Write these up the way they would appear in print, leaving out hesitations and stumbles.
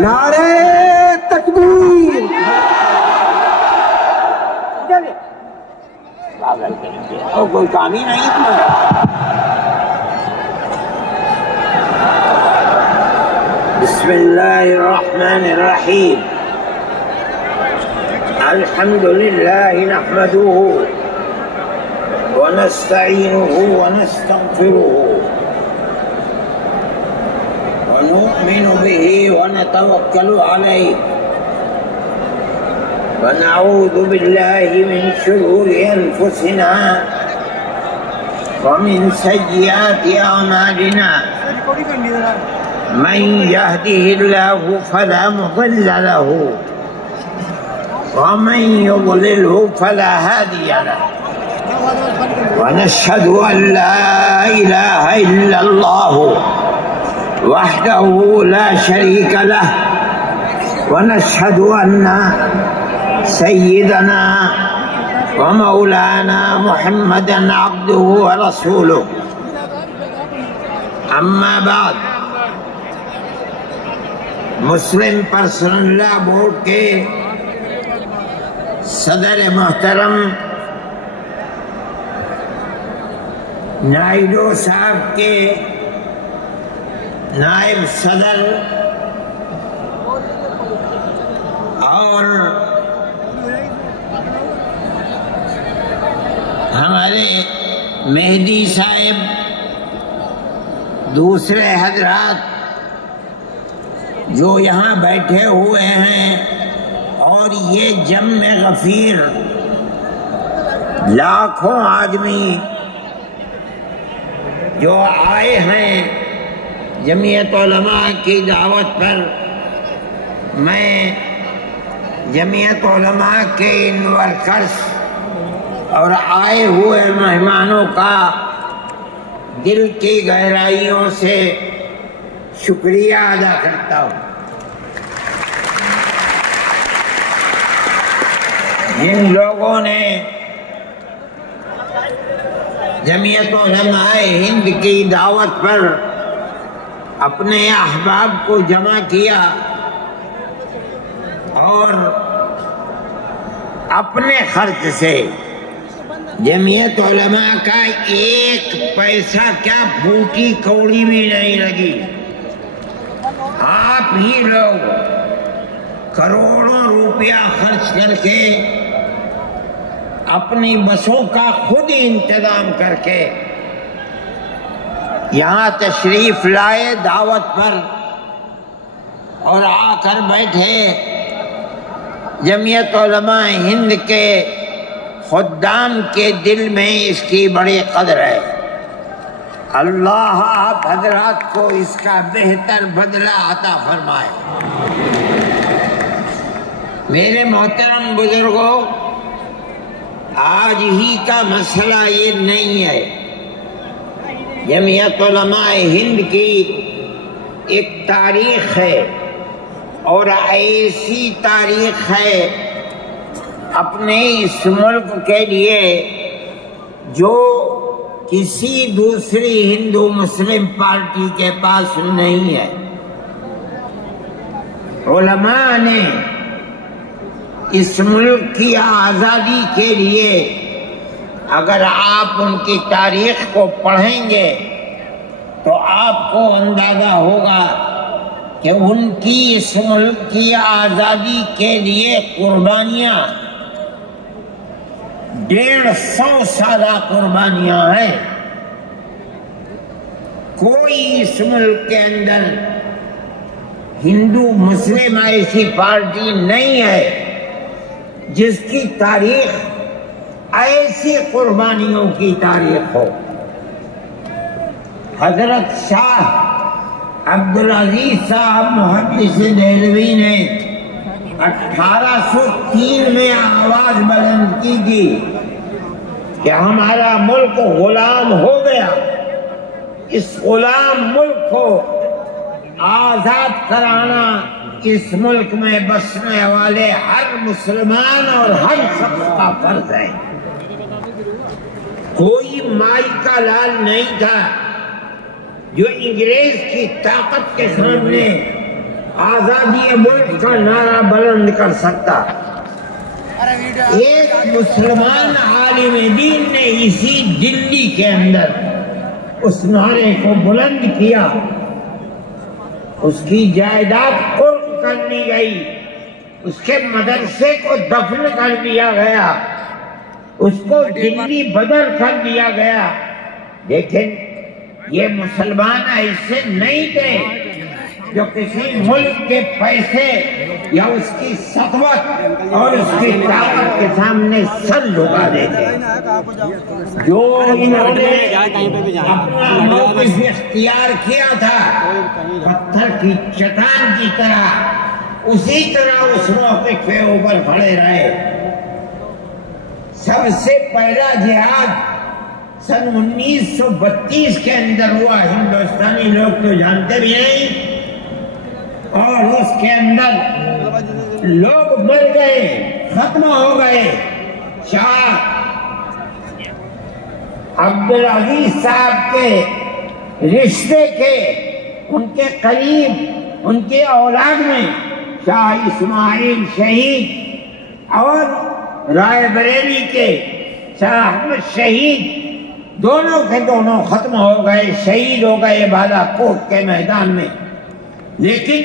نعرہ تکبیر! اور کوئی کام ہی نہیں تمہیں۔ بسم اللہ الرحمن الرحیم۔ الحمد للہ نحمده ونستعینه ونستغفره ونؤمن به ونتوکل علیہ ونعوذ باللہ من شرور انفسنا ومن سیئات اعمالنا من يهده الله فلا مضل له ومن يضلله فلا هادي له ونشهد أن لا إله إلا الله وحده لا شريك له ونشهد أن سيدنا ومولانا محمدا عبده ورسوله أما بعد مسلم پرسنل لا بورڈ کے صدر محترم نائیڈو صاحب کے نائب صدر اور ہمارے مہدی صاحب، دوسرے حضرات جو یہاں بیٹھے ہوئے ہیں، اور یہ جمع غفیر لاکھوں آدمی جو آئے ہیں جمعیت علماء کی دعوت پر، میں جمعیت علماء کے ان ورکرز اور آئے ہوئے مہمانوں کا دل کی گہرائیوں سے شکریہ ادا کرتا ہوں۔ جن لوگوں نے جمعیت علماء ہند کی دعوت پر اپنے احباب کو جمع کیا اور اپنے خرچ سے جمعیت علماء کا ایک پیسہ کیا پھوٹی کوڑی بھی نہیں لگی، آپ ہی لوگ کروڑوں روپیہ خرچ کر کے اپنی بسوں کا خود ہی انتظام کر کے یہاں تشریف لائے دعوت پر اور آ کر بیٹھے۔ جمعیت علماء ہند کے خدام کے دل میں اس کی بڑی قدر ہے۔ اللہ آپ حضرات کو اس کا بہتر بدلہ عطا فرمائے۔ میرے محترم بزرگوں، آج ہی کا مسئلہ یہ نہیں ہے۔ جمعیت علماء ہند کی ایک تاریخ ہے، اور ایسی تاریخ ہے اپنے اس ملک کے لیے جو کسی دوسری ہندو مسلم پارٹی کے پاس نہیں ہے۔ علماء نے اس ملک کی آزادی کے لیے، اگر آپ ان کی تاریخ کو پڑھیں گے تو آپ کو اندازہ ہوگا کہ ان کی اس ملک کی آزادی کے لیے قربانیاں 150 سالہ قربانیاں ہیں۔ کوئی اس ملک کے اندر ہندو مسلم ایسی پارٹی نہیں ہے جس کی تاریخ ایسی قربانیوں کی تاریخ ہو۔ حضرت شاہ عبدالعزیز صاحب محدث دہلوی نے 1803 میں آواز بلند کی تھی کہ ہمارا ملک غلام ہو گیا، اس غلام ملک کو آزاد کرانا اس ملک میں بسنے والے ہر مسلمان اور ہر شخص کا فرض ہے۔ کوئی مائی کا لال نہیں تھا جو انگریز کی طاقت کے سامنے آزادی ملک کا نعرہ بلند کر سکتا۔ ایک مسلمان عالم دین نے اسی دلی کے اندر اس نعرے کو بلند کیا، اس کی جائیداد قرق کر دی گئی، اس کے مدرسے کو دفن کر دیا گیا، اس کو دلی بدر کر دیا گیا۔ لیکن یہ مسلمان ایسے نہیں تھے جو کسی ملک کے پیسے یا اس کی سطوت اور اس کی طاقت کے سامنے سر جھکا دیتے۔ جو انہوں نے اپنا موقف اختیار کیا تھا پتھر کی چٹان کی طرح، اسی طرح اس موقف کے اوپر کھڑے رہے۔ سب سے پہلا جہاد سن 1932 کے اندر ہوا، ہندوستانی لوگ تو جانتے بھی ہیں، اور اس کے اندر لوگ مر گئے، ختم ہو گئے۔ شاہ عبدالعزیز صاحب کے رشتے کے، ان کے قریب، ان کے اولاد میں شاہ اسماعیل شہید اور رائے بریلی کے شاہ احمد شہید، دونوں کے دونوں ختم ہو گئے، شہید ہو گئے بالا کوٹ کے میدان میں۔ لیکن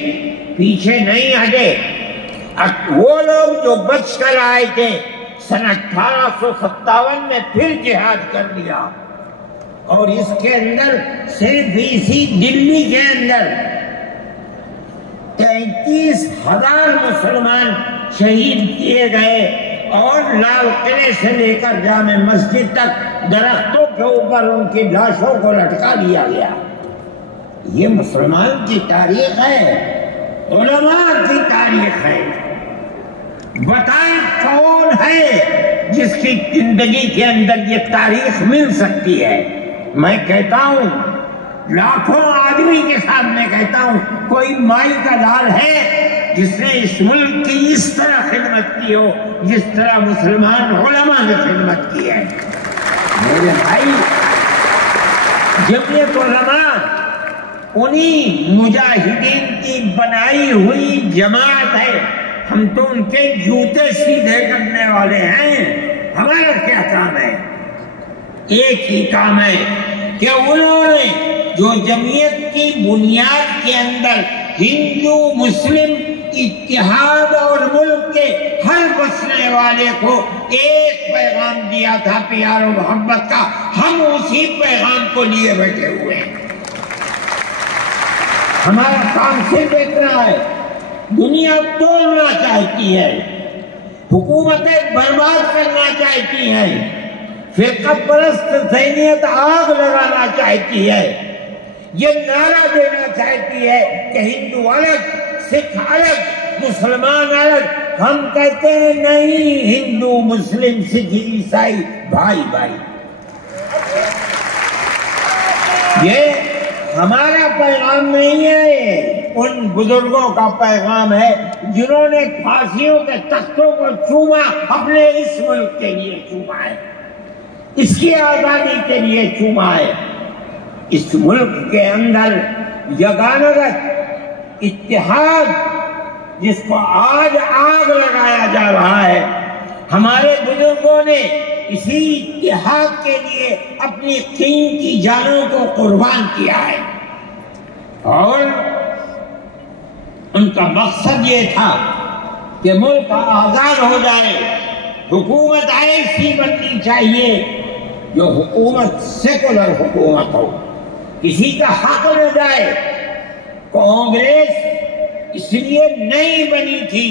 پیچھے نہیں ہٹے۔ وہ لوگ جو بچ کر آئے تھے سن 1857 میں پھر جہاد کر لیا، اور اس کے اندر صرف اسی دلی کے اندر 33,000 مسلمان شہید کیے گئے، اور لال قلعے سے لے کر جامع مسجد تک درختوں کے اوپر ان کی لاشوں کو لٹکا دیا گیا۔ یہ مسلمان کی تاریخ ہے، علماء کی تاریخ ہے۔ بتائیں کون ہے جس کی زندگی کے اندر یہ تاریخ مل سکتی ہے؟ میں کہتا ہوں، لاکھوں آدمی کے سامنے کہتا ہوں، کوئی مائی کا لال ہے جس نے اس ملک کی اس طرح خدمت کی ہو جس طرح مسلمان علماء نے خدمت کی ہے؟ میرے بھائی، جمعیت علماء انہی مجاہدین کی بنائی ہوئی جماعت ہے۔ ہم تو ان کے جوتے سیدھے کرنے والے ہیں۔ ہمارا کیا کام ہے؟ ایک ہی کام ہے کہ انہوں نے جو جمعیت کی بنیاد کے اندر ہندو مسلم اتحاد اور ملک کے ہر بسنے والے کو ایک پیغام دیا تھا پیار و محبت کا، ہم اسی پیغام کو لیے بیٹھے ہوئے ہیں۔ ہمارا کام صرف اتنا ہے، دنیا توڑنا چاہتی ہے، حکومتیں برباد کرنا چاہتی ہیں، فرقہ پرست ذہنیت آگ لگانا چاہتی ہے، یہ نعرہ دینا چاہتی ہے کہ ہندو الگ، سکھ الگ، مسلمان الگ۔ ہم کہتے ہیں نہیں، ہندو مسلم سکھ عیسائی بھائی بھائی۔ یہ ہمارا پیغام نہیں ہے، ان بزرگوں کا پیغام ہے جنہوں نے پھانسیوں کے تختوں کو چوما، اپنے اس ملک کے لیے چوما ہے، اس کی آزادی کے لیے چوما ہے۔ اس ملک کے اندر یگانگت اتحاد جس کو آج آگ لگایا جا رہا ہے، ہمارے بزرگوں نے اسی اتحاد کے لیے اپنی قیمتی جانوں کو قربان کیا ہے، اور ان کا مقصد یہ تھا کہ ملک آزاد ہو جائے، حکومت ایسی بننی چاہیے جو حکومت سیکولر حکومت ہو، کسی کا حق نہ جائے۔ کانگریس اس لیے نہیں بنی تھی،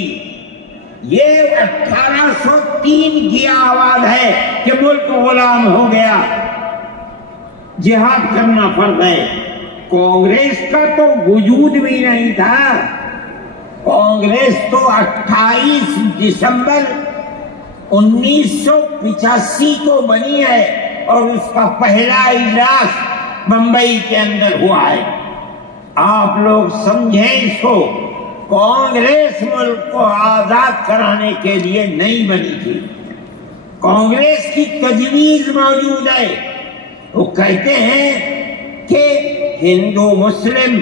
یہ 1803 کی آواز ہے کہ ملک غلام ہو گیا، جہاد کرنا فرض ہے۔ کانگریس کا تو وجود بھی نہیں تھا، کانگریس تو 28 دسمبر 1985 کو بنی ہے، اور اس کا پہلا اجلاس بمبئی کے اندر ہوا ہے۔ آپ لوگ سمجھیں اس کو، کانگریس ملک کو آزاد کرانے کے لیے نہیں بنی تھی، کانگریس کی تجویز موجود ہے۔ وہ کہتے ہیں کہ ہندو مسلم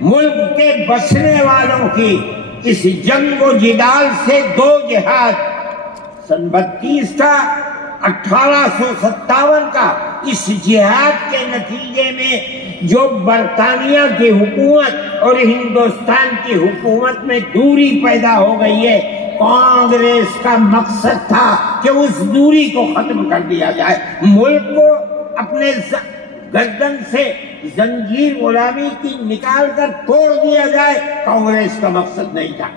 ملک کے بسنے والوں کی اس جنگ و جدال سے 2 جہاد، سن 32 کا 1857 کا، اس جہاد کے نتیجے میں جو برطانیہ کی حکومت اور ہندوستان کی حکومت میں دوری پیدا ہو گئی ہے، کانگریس کا مقصد تھا کہ اس دوری کو ختم کر دیا جائے، ملک کو اپنے گردن سے زنجیر غلامی کی نکال کر توڑ دیا جائے، کانگریس کا مقصد نہیں تھا۔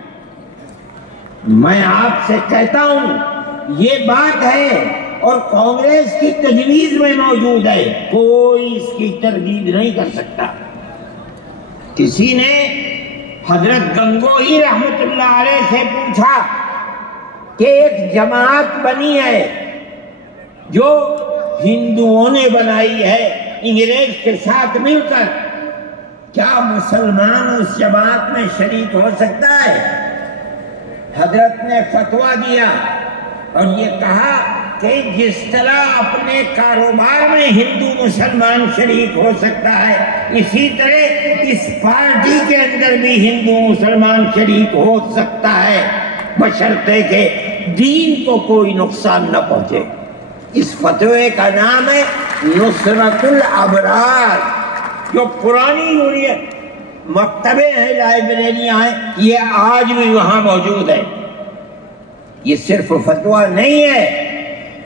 میں آپ سے کہتا ہوں یہ بات ہے اور کانگریس کی تجویز میں موجود ہے، کوئی اس کی تردید نہیں کر سکتا۔ کسی نے حضرت گنگوہی رحمت اللہ علیہ سے پوچھا کہ ایک جماعت بنی ہے جو ہندوؤں نے بنائی ہے انگریز کے ساتھ مل کر، کیا مسلمان اس جماعت میں شریک ہو سکتا ہے؟ حضرت نے فتویٰ دیا اور یہ کہا کہ جس طرح اپنے کاروبار میں ہندو مسلمان شریک ہو سکتا ہے، اسی طرح اس پارٹی کے اندر بھی ہندو مسلمان شریک ہو سکتا ہے، بشرطے کہ دین کو کوئی نقصان نہ پہنچے۔ اس فتوے کا نام ہے نصرت الابرار، جو پرانی یونین مکتبیں ہیں، لائبریریاں ہیں، یہ آج بھی وہاں موجود ہے۔ یہ صرف فتویٰ نہیں ہے،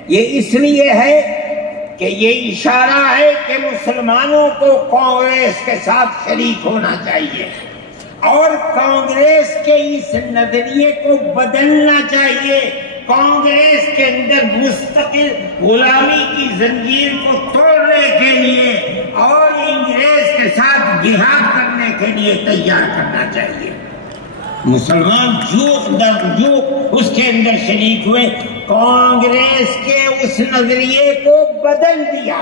یہ اس لیے ہے کہ یہ اشارہ ہے کہ مسلمانوں کو کانگریس کے ساتھ شریک ہونا چاہیے اور کانگریس کے اس نظریے کو بدلنا چاہیے، کانگریس کے اندر مستقل غلامی کی زنجیر کو توڑنے کے لیے اور انگریز کے ساتھ جہاد کرنے کے لیے تیار کرنا چاہیے۔ مسلمان جوق در جوق اس کے اندر شریک ہوئے، کانگریس کے اس نظریے کو بدل دیا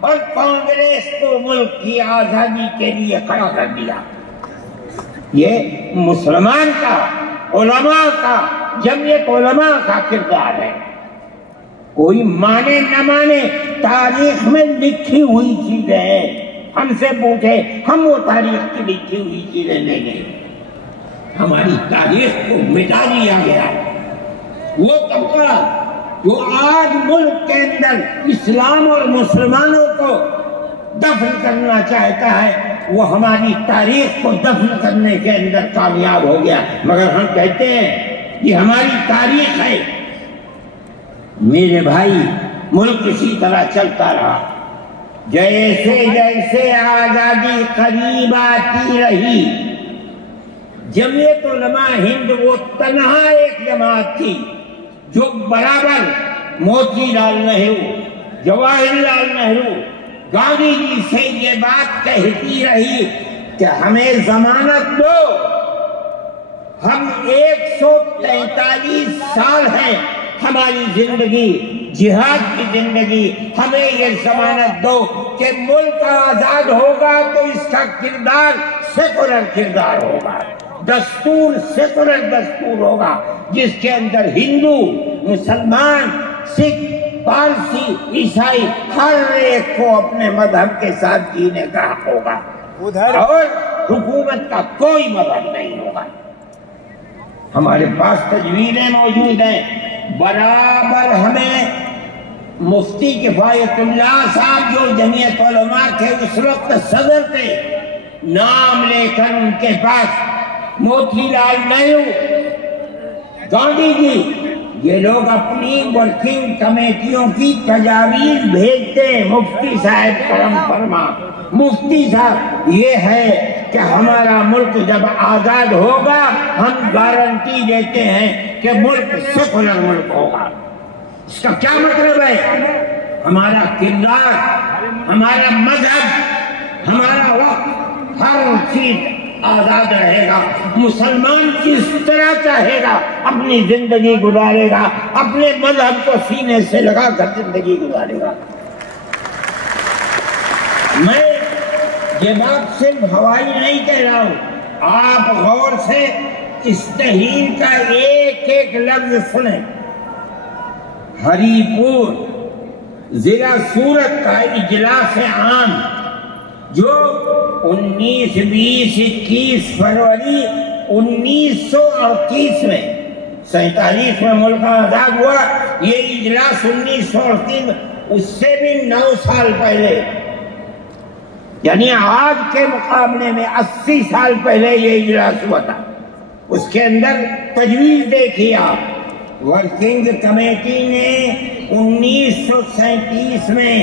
اور کانگریس کو ملک کی آزادی کے لیے کھڑا کر دیا۔ یہ مسلمان کا، علماء کا، جمعیت علماء کا کردار ہے۔ کوئی مانے نہ مانے، تاریخ میں لکھی ہوئی چیزیں ہیں، ہم سے پوچھے ہم وہ تاریخ کی لکھی ہوئی چیزیں لیں گے۔ ہماری تاریخ کو مٹا دیا گیا، وہ طبقہ جو آج ملک کے اندر اسلام اور مسلمانوں کو دفن کرنا چاہتا ہے، وہ ہماری تاریخ کو دفن کرنے کے اندر کامیاب ہو گیا، مگر ہم کہتے ہیں یہ ہماری تاریخ ہے۔ میرے بھائی، ملک اسی طرح چلتا رہا، جیسے جیسے آزادی قریب آتی رہی، جمعیت علماء ہند وہ تنہا ایک جماعت تھی جو برابر موتی لال نہرو، جواہر لال نہرو، گاندھی جی سے یہ بات کہتی رہی کہ ہمیں ضمانت دو، ہم 143 سال ہیں ہماری زندگی، جہاد کی زندگی، ہمیں یہ ضمانت دو کہ ملک آزاد ہوگا تو اس کا کردار سیکولر کردار ہوگا، دستور سیکولر دستور ہوگا، جس کے اندر ہندو، مسلمان، سکھ، پارسی، عیسائی ہر ایک کو اپنے مذہب کے ساتھ جینے کا حق ہوگا اور حکومت کا کوئی مذہب نہیں ہوگا۔ ہمارے پاس تجویزیں موجود ہیں، برابر ہمیں مفتی کفایت اللہ صاحب جو جمعیت علماء کے اس وقت صدر تھے، نام لے کر ان کے پاس موتی لال نہرو، گاندھی جی، یہ لوگ اپنی ورکنگ کمیٹیوں کی تجاویز بھیجتے ہیں، مفتی صاحب کرم فرما، مفتی صاحب یہ ہے کہ ہمارا ملک جب آزاد ہوگا ہم گارنٹی دیتے ہیں کہ ملک سیکولر ملک ہوگا۔ اس کا کیا مطلب ہے؟ ہمارا کردار، ہمارا مذہب، ہمارا وقت، ہر چیز آزاد رہے گا، مسلمان جس طرح چاہے گا اپنی زندگی گزارے گا، اپنے مذہب کو سینے سے لگا کر زندگی گزارے گا۔ میں یہ بات صرف ہوائی نہیں کہہ رہا ہوں، آپ غور سے اس تحریر کا ایک ایک لفظ سنیں۔ ہری پور ضلع سورت کا اجلاس عام جو 19 20 21 فروری 1938 میں 47 میں ملک آزاد ہوا، یہ اجلاس 1938 میں، اس سے بھی 9 سال پہلے، یعنی آج کے مقابلے میں 80 سال پہلے یہ اجلاس ہوا تھا۔ اس کے اندر تجویز دیکھیے آپ، ورکنگ کمیٹی نے 1937 میں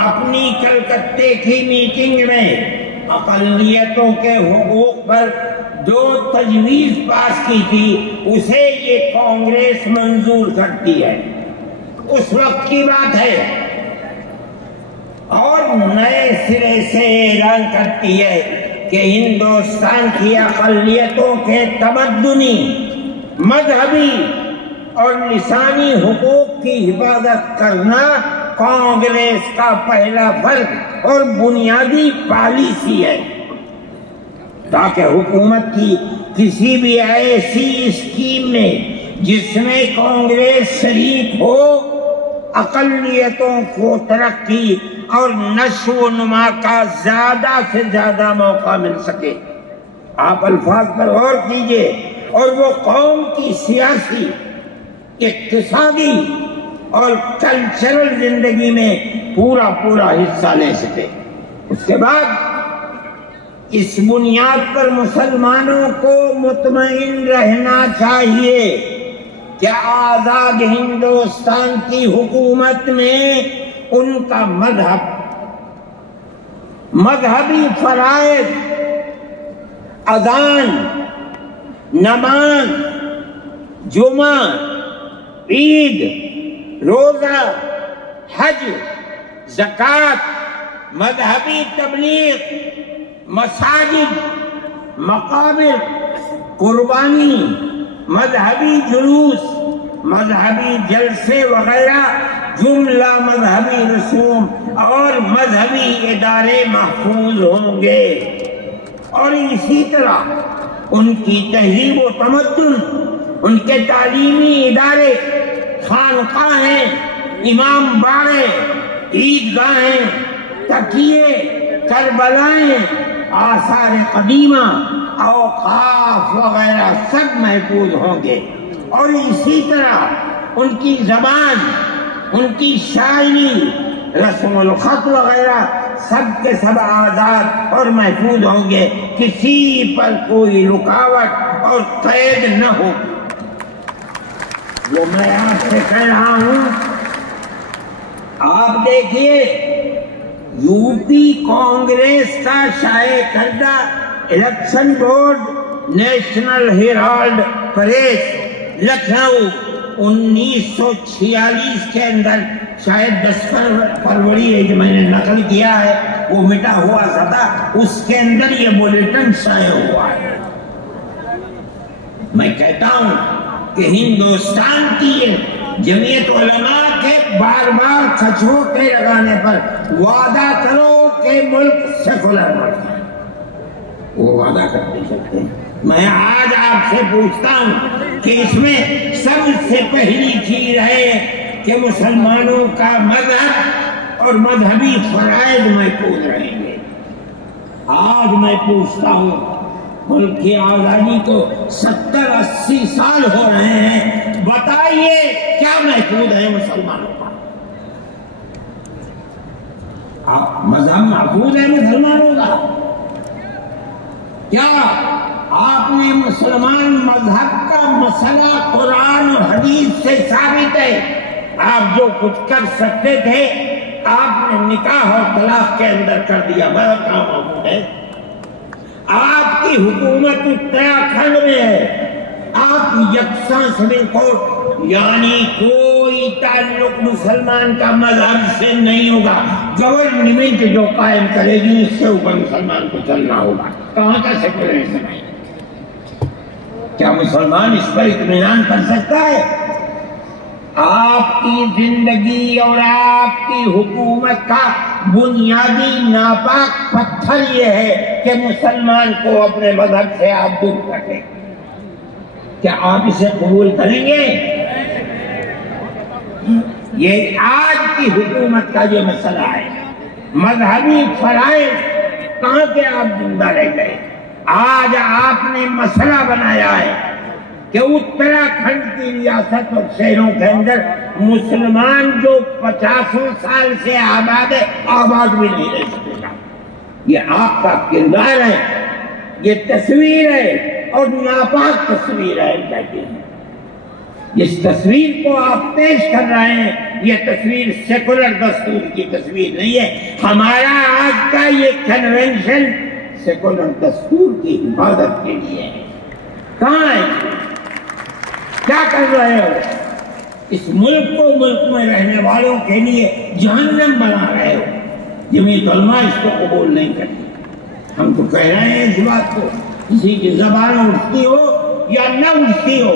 اپنی کلکتے کی میٹنگ میں اقلیتوں کے حقوق پر جو تجویز پاس کی تھی، اسے یہ کانگریس منظور کرتی ہے، اس وقت کی بات ہے، اور نئے سرے سے اعلان کرتی ہے کہ ہندوستان کی اقلیتوں کے تمدنی، مذہبی اور لسانی حقوق کی حفاظت کرنا کانگریس کا پہلا فرض اور بنیادی پالیسی ہے، تاکہ حکومت کی کسی بھی ایسی اسکیم میں جس میں کانگریس شریک ہو، اقلیتوں کو ترقی اور نشو و نما کا زیادہ سے زیادہ موقع مل سکے۔ آپ الفاظ پر غور کیجئے، اور وہ قوم کی سیاسی، اقتصادی اور کلچرل زندگی میں پورا حصہ لے سکے۔ اس کے بعد اس بنیاد پر مسلمانوں کو مطمئن رہنا چاہیے کہ آزاد ہندوستان کی حکومت میں ان کا مذہبی فرائض، اذان، نماز، جمعہ، عید، روزہ، حج، زکوٰۃ، مذہبی تبلیغ، مساجد، مقابر، قربانی، مذہبی جلوس، مذہبی جلسے وغیرہ جملہ مذہبی رسوم اور مذہبی ادارے محفوظ ہوں گے، اور اسی طرح ان کی تہذیب و تمدن، ان کے تعلیمی ادارے، خانقاہیں، امام باڑے، عیدگاہیں، تکیے، کربلائیں، آثار قدیمہ، اوقاف وغیرہ سب محفوظ ہوں گے، اور اسی طرح ان کی زبان، ان کی شاعری، رسم الخط وغیرہ سب کے سب آزاد اور محفوظ ہوں گے، کسی پر کوئی رکاوٹ اور قید نہ ہو۔ وہ میں آپ سے کہہ رہا ہوں، آپ دیکھیے یو پی کانگریس کا شائع کردہ election board National Herald press Lucknow 1946 کے اندر، شاید 10 فروری ہے جو میں نے نقل کیا ہے، وہ مٹا ہوا تھا، اس کے اندر یہ بلیٹن شائع ہوا ہے۔ میں کہتا ہوں کہ ہندوستان کی جمعیت علماء کے بار بار کھچوٹے لگانے پر وعدہ کرو کہ ملک سیکولر ملک ہے، وہ وعدہ کر نہیں سکتے۔ میں آج آپ سے پوچھتا ہوں کہ اس میں سب سے پہلی چیز ہے کہ مسلمانوں کا مذہب اور مذہبی فرائض محفوظ رہیں گے۔ آج میں پوچھتا ہوں، ملک کی آزادی کو 70-80 سال ہو رہے ہیں، بتائیے کیا محفوظ ہے مسلمانوں کا؟ مذہب محفوظ ہے مسلمانوں کا؟ کیا آپ نے مسلمان مذہب کا مسئلہ قرآن اور حدیث سے ثابت ہے؟ آپ جو کچھ کر سکتے تھے آپ نے نکاح اور طلاق کے اندر کر دیا، بہت کام محفوظ ہے۔ آپ کی حکومت اتراکھنڈ میں ہے، آپ یکساں سپریم کورٹ، یعنی کوئی تعلق مسلمان کا مذہب سے نہیں ہوگا۔ گورنمنٹ جو قائم کرے گی اس سے اوپر مسلمان کو چلنا ہوگا۔ کہاں کا سیکولرزم ہے؟ کیا مسلمان اس پر اطمینان کر سکتا ہے؟ آپ کی زندگی اور آپ کی حکومت کا بنیادی ناپاک پتھر یہ ہے کہ مسلمان کو اپنے مذہب سے آپ دور رکھیں۔ کیا آپ اسے قبول کریں گے؟ یہ آج کی حکومت کا یہ مسئلہ ہے۔ مذہبی فرائض کہاں کے آپ زندہ رہ گئے؟ آج آپ نے مسئلہ بنایا ہے کہ اتراکھنڈ کی ریاست اور شہروں کے اندر مسلمان جو 50 سال سے آباد ہے، آباد بھی نہیں رہ سکے گا۔ یہ آپ کا کردار ہے، یہ تصویر ہے اور ناپاک تصویر ہے کہتے ہیں۔ جس تصویر کو آپ پیش کر رہے ہیں یہ تصویر سیکولر دستور کی تصویر نہیں ہے۔ ہمارا آج کا یہ کنونشن سیکولر دستور کی حفاظت کے لیے ہے۔ کہاں ہے؟ کیا کر رہے ہو؟ اس ملک کو، ملک میں رہنے والوں کے لیے جہنم بنا رہے ہو۔ جمعیت علماء اس کو قبول نہیں کرتی۔ ہم تو کہہ رہے ہیں اس بات کو، کسی کی زبان اٹھتی ہو یا نہ اٹھتی ہو،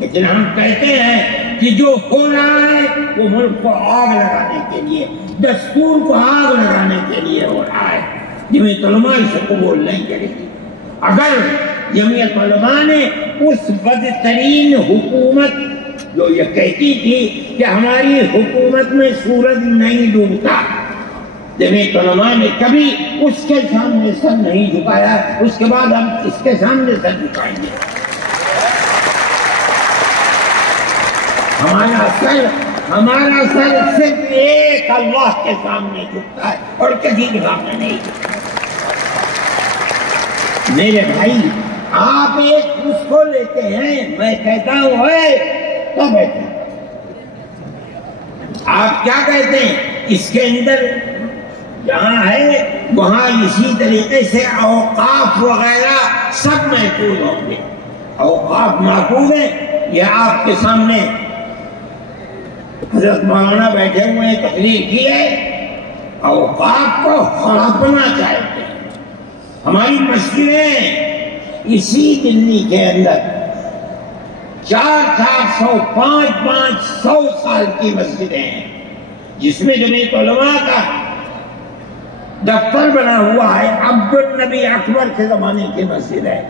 لیکن ہم کہتے ہیں کہ جو ہو رہا ہے وہ ملک کو آگ لگانے کے لیے، دستور کو آگ لگانے کے لیے ہو رہا ہے۔ جمعیت علماء اسے قبول نہیں کرے گی۔ اگر جمعیت علماء نے اس بدترین حکومت جو یہ کہتی تھی کہ ہماری حکومت میں سورج نہیں ڈوبتا، جمعیت علماء نے کبھی اس کے سامنے سر نہیں جھکایا، اس کے بعد ہم اس کے سامنے سر جھکائیں گے۔ ہمارا سر صرف ایک اللہ کے سامنے جھکتا ہے اور کسی کے سامنے نہیں جھکتا۔ میرے بھائی، آپ ایک اس کو لیتے ہیں، میں کہتا ہوں تب ہے۔ آپ کیا کہتے ہیں؟ اس کے اندر جہاں ہے وہاں اسی طریقے سے اوقاف وغیرہ سب محفوظ ہوں گے۔ اوقاف محفوظ ہیں، یہ آپ کے سامنے حضرت مولانا بیٹھے ہوئے ہیں، تقریر کی ہے۔ اوقاف کو ہڑپنا چاہتے ہیں۔ ہماری مسجدیں اسی دلی کے اندر 400 500 سال کی مسجدیں ہیں، جس میں جمعیت علماء کا دفتر بنا ہوا ہے۔ عبد النبی اکبر کے زمانے کی مسجد ہے۔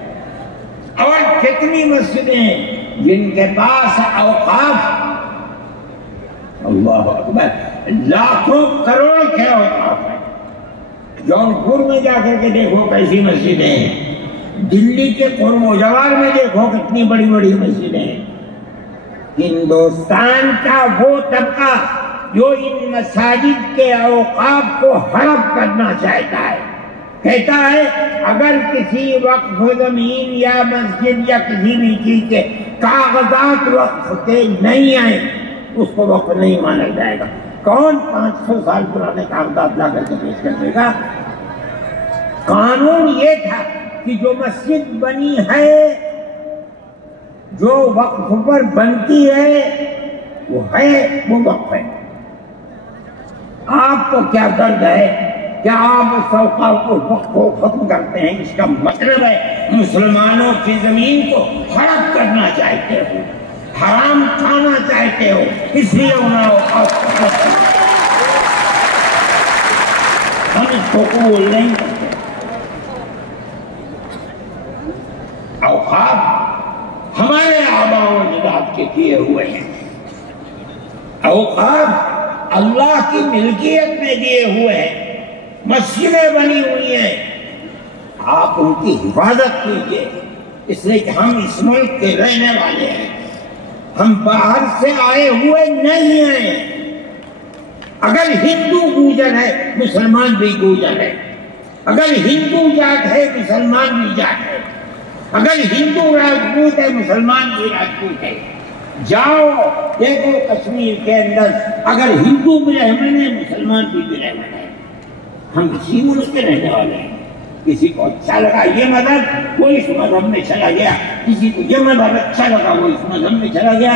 اور کتنی مسجدیں جن کے پاس اوقاف، اللہ اکبر، لاکھوں کروڑ کے اوقاف ہیں۔ جونپور میں جا کر کے دیکھو کیسی مسجدیں ہیں، دلی کے قرب و جوار میں دیکھو کتنی بڑی بڑی مسجدیں ہیں۔ ہندوستان کا وہ طبقہ جو ان مساجد کے اوقاف کو ہڑپ کرنا چاہتا ہے، کہتا ہے اگر کسی وقف زمین یا مسجد یا کسی بھی چیز کے کاغذات وقف کے نہیں آئے اس کو وقف نہیں مانا جائے گا۔ کون 500 سال پرانے کاغذات لا کر کے پیش کر دے گا؟ قانون یہ تھا کہ جو مسجد بنی ہے، جو وقف پر بنتی ہے، وہ وقف ہے۔ آپ کو کیا درد ہے کہ آپ اس اوقاف کو وقف کو ختم کرتے ہیں؟ اس کا مطلب ہے مسلمانوں کی زمین کو ہڑپ کرنا چاہتے ہو، حرام کھانا چاہتے ہو، اس لیے انہیں اوقاف کو ختم کرنا۔ ہم اس کو قبول نہیں کرتے۔ اوقاف ہمارے آباء و اجداد کے کیے ہوئے ہیں۔ اوقاف اللہ کی ملکیت میں دیے ہوئے ہیں، مسجدیں بنی ہوئی ہیں، آپ ان کی حفاظت کیجیے، اس لیے کہ ہم اس ملک کے رہنے والے ہیں، ہم باہر سے آئے ہوئے نہیں ہیں۔ اگر ہندو گوجر ہے مسلمان بھی گوجر ہے، اگر ہندو جات ہے مسلمان بھی جات ہے، اگر ہندو راجپوت ہے مسلمان بھی راجپوت ہے۔ جاؤ دیکھو کشمیر کے اندر اگر ہندو برہمن ہے مسلمان بھی برہمن ہے۔ ہم اسی ملک کے رہنے والے ہیں۔ کسی کو اچھا لگا یہ مذہب وہ اس مذہب میں چلا گیا، کسی کو یہ مذہب اچھا لگا وہ اس مذہب میں چلا گیا۔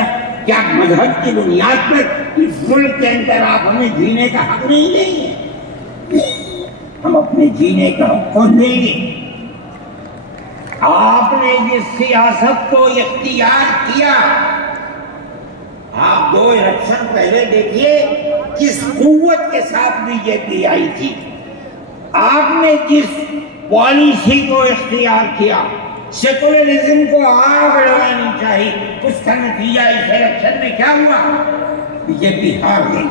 کیا مذہب کی بنیاد پر اس ملک کے اندر آپ ہمیں جینے کا حق نہیں دیں گے؟ ہم اپنے جینے کا حق خود دیں گے۔ آپ نے جس سیاست کو اختیار کیا، آپ 2 الیکشن پہلے دیکھیے کس قوت کے ساتھ بی جے پی آئی تھی۔ آپ نے جس پالیسی کو اختیار کیا، سیکولرزم کو آگ لگانی چاہیے، اس کا نتیجہ اس الیکشن میں کیا ہوا؟ بی جے پی ہار گئی۔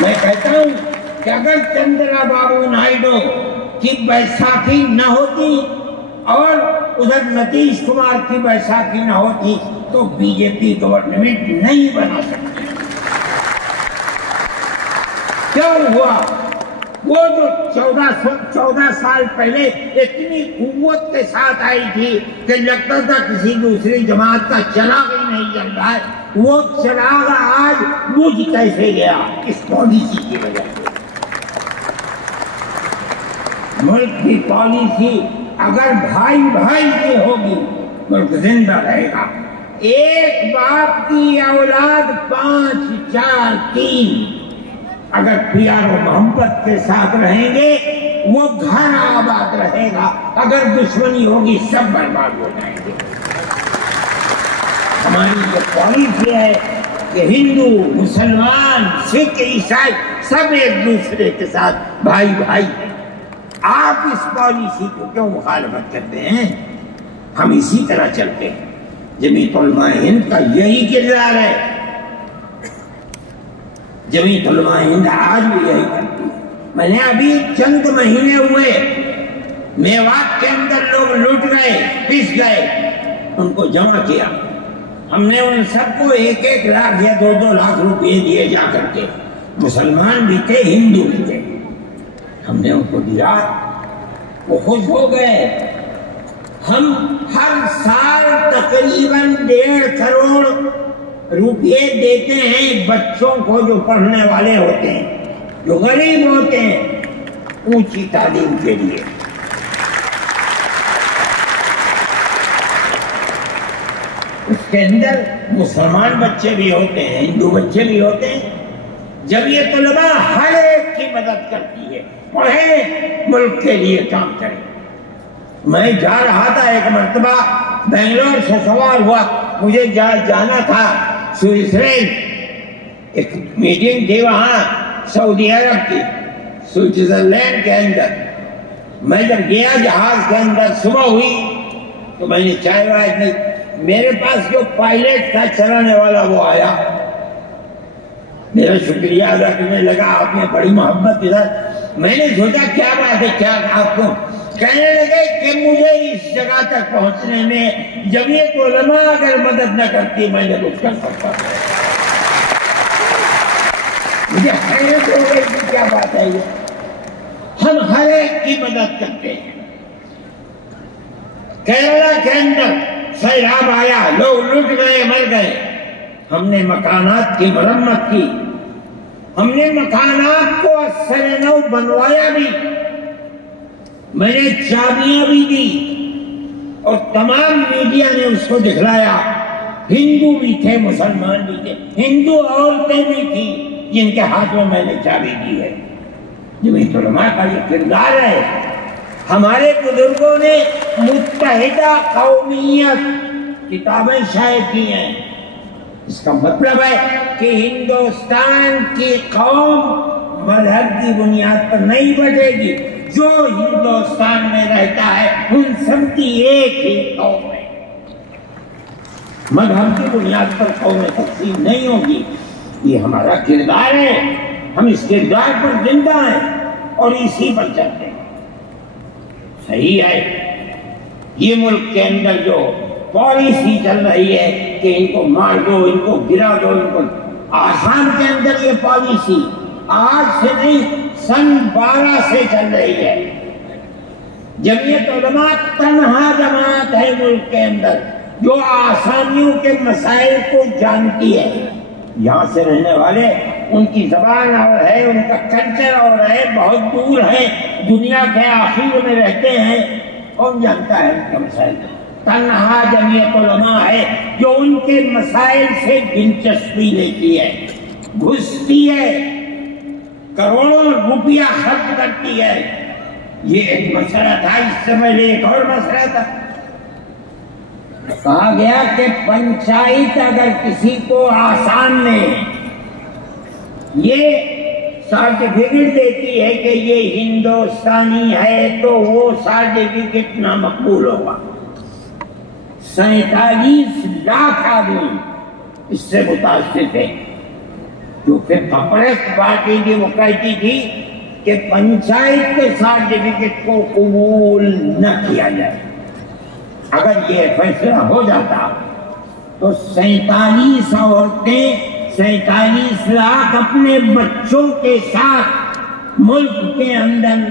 میں کہتا ہوں کہ اگر چندرا بابو نائیڈو کی بیساکھی نہ ہوتی اور ادھر نتیش کمار کی بیساکھی نہ ہوتی تو بی جے پی گورنمنٹ نہیں بنا سکتی۔ کیوں ہوا؟ وہ جو 14 سال پہلے اتنی قوت کے ساتھ آئی تھی کہ لگتا تھا کسی دوسری جماعت کا چراغ ہی نہیں جل رہا ہے، وہ چراغ آج بجھ کیسے گیا؟ اس پالیسی کی وجہ سے۔ ملک کی پالیسی اگر بھائی بھائی کی ہوگی ملک زندہ رہے گا۔ ایک باپ کی اولاد 5 4 3 اگر پیار و محبت کے ساتھ رہیں گے وہ گھر آباد رہے گا، اگر دشمنی ہوگی سب برباد ہو جائیں گے۔ ہماری جو پالیسی ہے کہ ہندو مسلمان سکھ عیسائی سب ایک دوسرے کے ساتھ بھائی بھائی ہیں، آپ اس پالیسی کو کیوں مخالفت کرتے ہیں؟ ہم اسی طرح چلتے ہیں۔ جمعیت علماء ہند کا یہی کردار ہے، جمعیت علماء ہند آج بھی یہی کرتی ہے۔ میں نے ابھی چند مہینے ہوئے میوات کے اندر لوگ لوٹ گئے، پس گئے، ان کو جمع کیا، ہم نے ان سب کو 1 لاکھ یا 2 لاکھ روپے دیے جا کر کے، مسلمان بھی تھے ہندو بھی تھے، ہم نے ان کو دیا، وہ خوش ہو گئے۔ ہم ہر سال تقریباً 1.5 کروڑ روپے دیتے ہیں بچوں کو جو پڑھنے والے ہوتے ہیں، جو غریب ہوتے ہیں، اونچی تعلیم کے لیے۔ اس کے اندر مسلمان بچے بھی ہوتے ہیں، ہندو بچے بھی ہوتے ہیں۔ جمعیت علماء ہر ایک کی مدد کرتی ہے، پڑھیں، ملک کے لیے کام کریں۔ میں جا رہا تھا ایک مرتبہ بنگلور سے سوار ہوا، مجھے جانا تھا سوئٹزرلینڈ، ایک میٹنگ تھی وہاں سعودی عرب کی، سوئٹزرلینڈ کے اندر۔ میں جب گیا جہاز کے اندر صبح ہوئی تو میں نے چائے وائے کی، میرے پاس جو پائلٹ تھا چلانے والا وہ آیا، میرا شکریہ ادا کرنے لگا، آپ نے بڑی محبت ادھر۔ میں نے سوچا کیا بات ہے، کیا آپ کو؟ کہنے لگے کہ مجھے اس جگہ تک پہنچنے میں جمعیت علماء اگر مدد نہ کرتی میں نے کچھ کر سکتا۔ مجھے حیرت ہو گئی کہ کیا بات ہے یہ، ہم ہر ایک کی مدد کرتے ہیں۔ کیرلا کے اندر سیلاب آیا، لوگ لٹ گئے، مر گئے، ہم نے مکانات کی مرمت کی، ہم نے مکانات کو اثر نو بنوایا بھی، میں نے چابیاں بھی دی اور تمام میڈیا نے اس کو دکھلایا۔ ہندو بھی تھے، مسلمان بھی تھے، ہندو عورتیں بھی تھیں جن کے ہاتھ میں نے چابی دی ہے۔ جمعیت علماء کا یہ کردار ہے۔ ہمارے بزرگوں نے متحدہ قومیت کتابیں شائع کی ہیں، اس کا مطلب ہے کہ ہندوستان کی قوم مذہب کی بنیاد پر نہیں بٹے گی، جو ہندوستان میں رہتا ہے ان سب کی ایک ہی قوم ہے، مذہب کی بنیاد پر قومیں تقسیم نہیں ہوگی۔ یہ ہمارا کردار ہے، ہم اس کردار پر زندہ ہیں اور اسی پر چلتے ہیں۔ صحیح ہے، یہ ملک کے اندر جو پالیسی چل رہی ہے کہ ان کو مار دو، ان کو گرا دو، ان کو، آسام کے اندر یہ پالیسی آج سے نہیں سن 12 سے چل رہی ہے۔ جمعیت علماء تنہا جماعت ہے ملک کے اندر جو آسامیوں کے مسائل کو جانتی ہے۔ یہاں سے رہنے والے، ان کی زبان اور ہے، ان کا کلچر اور ہے، بہت دور ہے، دنیا کے آخر میں رہتے ہیں، کون جانتا ہے ان کے مسائل؟ تنہا جمعیت علماء ہے جو ان کے مسائل سے دلچسپی لیتی ہے، گھستی ہے، کروڑوں روپیہ خرچ کرتی ہے۔ یہ ایک مسئلہ تھا، اس سے پہلے ایک اور مسئلہ تھا، کہا گیا کہ پنچایت اگر کسی کو آسام میں یہ سرٹیفکیٹ دیتی ہے کہ یہ ہندوستانی ہے تو وہ سرٹیفکیٹ نامقبول ہوگا۔ 47 لاکھ آدمی اس سے متاثر تھے۔ جو پھر کپڑیسٹ پارٹی تھی وہ کہتی تھی کہ پنچایت کے سرٹیفکیٹ کو قبول نہ کیا جائے. اگر یہ فیصلہ ہو جاتا تو 47 عورتیں 47 لاکھ اپنے بچوں کے ساتھ ملک کے اندر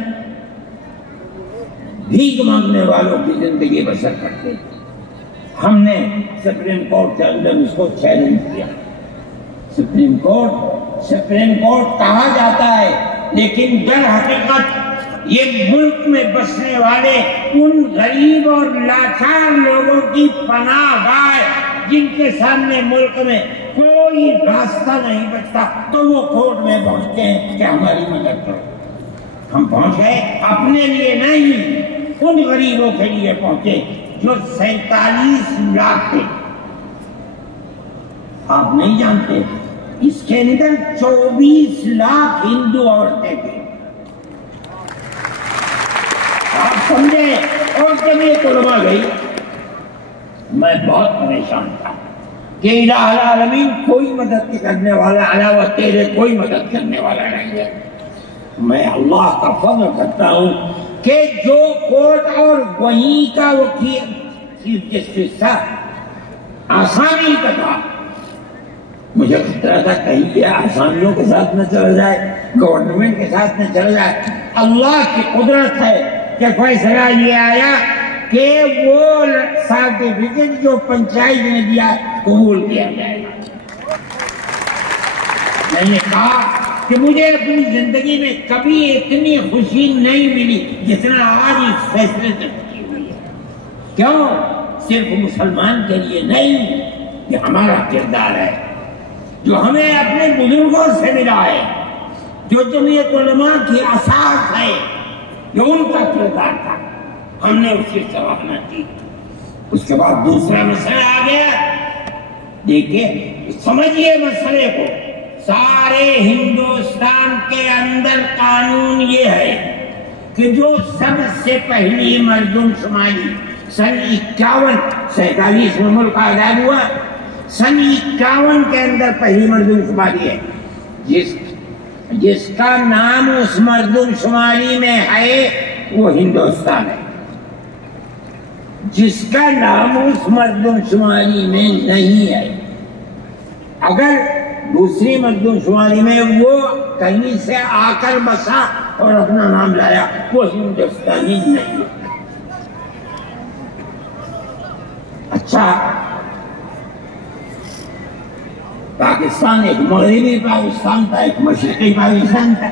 بھیک مانگنے والوں کی زندگی بسر کرتے. ہم نے سپریم کورٹ کے اندر اس کو چیلنج کیا. سپریم کورٹ کہا جاتا ہے، لیکن در حقیقت یہ ملک میں بسنے والے ان غریب اور لاچار لوگوں کی پناہ گاہ جن کے سامنے ملک میں کوئی راستہ نہیں بچتا تو وہ کورٹ میں پہنچتے ہیں کہ ہماری مدد کرو. ہم پہنچ گئے اپنے لیے نہیں، ان غریبوں کے لیے پہنچے جو 47 لاکھ تھے. آپ نہیں جانتے اس کے اندر 24 لاکھ ہندو عورتیں تھیں. آپ سمجھے. اور جب یہ علماء گئی میں بہت پریشان تھا کہ الہ العالمین کوئی مدد کرنے والا علاوہ تیرے کوئی مدد کرنے والا نہیں ہے. میں اللہ کا فضل کرتا ہوں کہ جو کورٹ اور وہیں کا وکیل چیف جسٹس تھا آسانی کا تھا. مجھے خطرہ تھا کہیں یہ آسانیوں کے ساتھ نہ چلا جائے، گورنمنٹ کے ساتھ نہ چلا جائے. اللہ کی قدرت ہے کہ فیصلہ یہ آیا کہ وہ سرٹیفکیٹ جو پنچایت نے دیا قبول کیا جائے گا. میں نے کہا کہ مجھے اپنی زندگی میں کبھی اتنی خوشی نہیں ملی جتنا آج اس فیصلے سے خوشی ہوئی ہے. کیوں؟ صرف مسلمان کے لیے نہیں، یہ ہمارا کردار ہے جو ہمیں اپنے بزرگوں سے ملا ہے، جو جمعیت علماء کی اساس ہے، جو ان کا کردار تھا. ہم نے اس کی سراہنا کی. اس کے بعد دوسرا مسئلہ آ گیا. دیکھیے سمجھیے مسئلے کو. سارے ہندوستان کے اندر قانون یہ ہے کہ جو سب سے پہلی مردم شماری سن 47 میں ملک آزاد ہوا، سن 51 کے اندر پہلی مردم شماری ہے. جس کا نام اس مردم شماری میں ہے وہ ہندوستان ہے. جس کا نام اس مردم شماری میں نہیں ہے، اگر دوسری مردم شماری میں وہ کہیں سے آ کر بسا اور اپنا نام لایا، وہ ہندوستانی نہیں. اچھا، پاکستان ایک مغربی پاکستان تھا، ایک مشرقی پاکستان تھا.